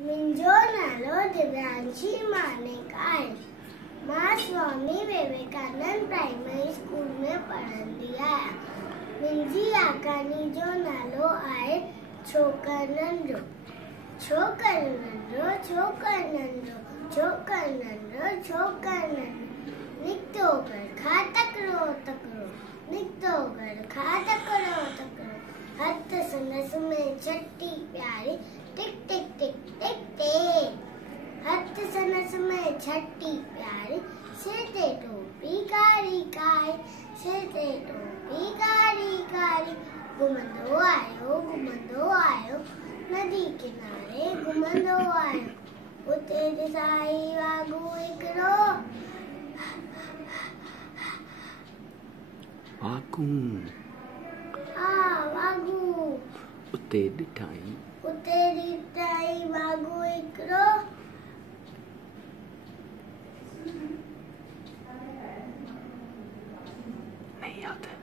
मुंहिंजो नालो दिव्यांशी मानेक आहे। मां स्वामी विवेकानंद प्राइमरी स्कूल में पढ़ंदी आहियां। मुंहिंजी आकानी जो नालो आहे छोकर नंढो। छोकर नंढो, छोकर नंढो, छोकर नंढो, छोकर नंढो, निकतो घर खा तकड़ो तकड़ो, निकतो घर खा तकड़ो तकड़ो, हथ संदसि में छटी प्यारी, टिक टिक टिक टिक टिक, हथ संदसि में छटी प्यारी, सिर ते टोपी कारी कारी, सिर ते टोपी कारी कारी, घुमंदो आयो, नदी किनारे घुमंदो आयो, उते ॾिसाई वागू हिकिड़ो। वागू वागू उते ॾिठाई वागू हिकिड़ो। नहीं याद है।